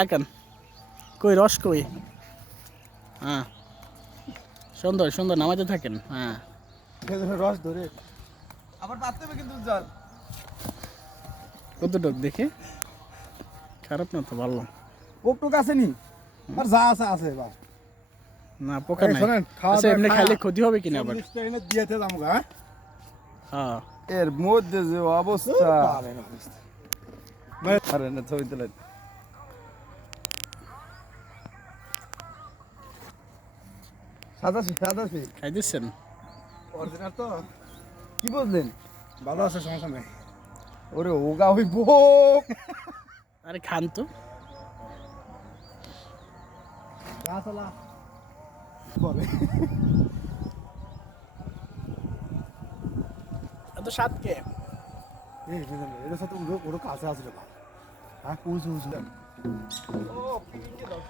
দেখেন কই রস কই। হ্যাঁ সুন্দর সুন্দর নামাতে থাকেন। হ্যাঁ রস ধরে আবার পাততে হবে কিন্তু জল কতটুক দেখি খারাপ না তো ভালো। পোকটোক আছে নি আর যা আছে আছে এবার না পোকা নাই। শোনেন খাওয়া আচ্ছা এমনি খাইলে ক্ষতি হবে কিনা আবার? দিয়েতে যাবো হ্যাঁ হ্যাঁ এর মধ্যে যে অবস্থা আরে না ছবি তুলেন সাদাশি সাদাশি খাই দিচ্ছেন? অরিজিনাল তো কি বুঝলেন ভালো আছে সমস্যা নেই। ওরে ওগা হইব আরে খান তো। গাছলা বলে এত স্বাদ কে? এই এটা সাথে ওর কাছে আসলে ভাই হ্যাঁ কুচ ও কি দাও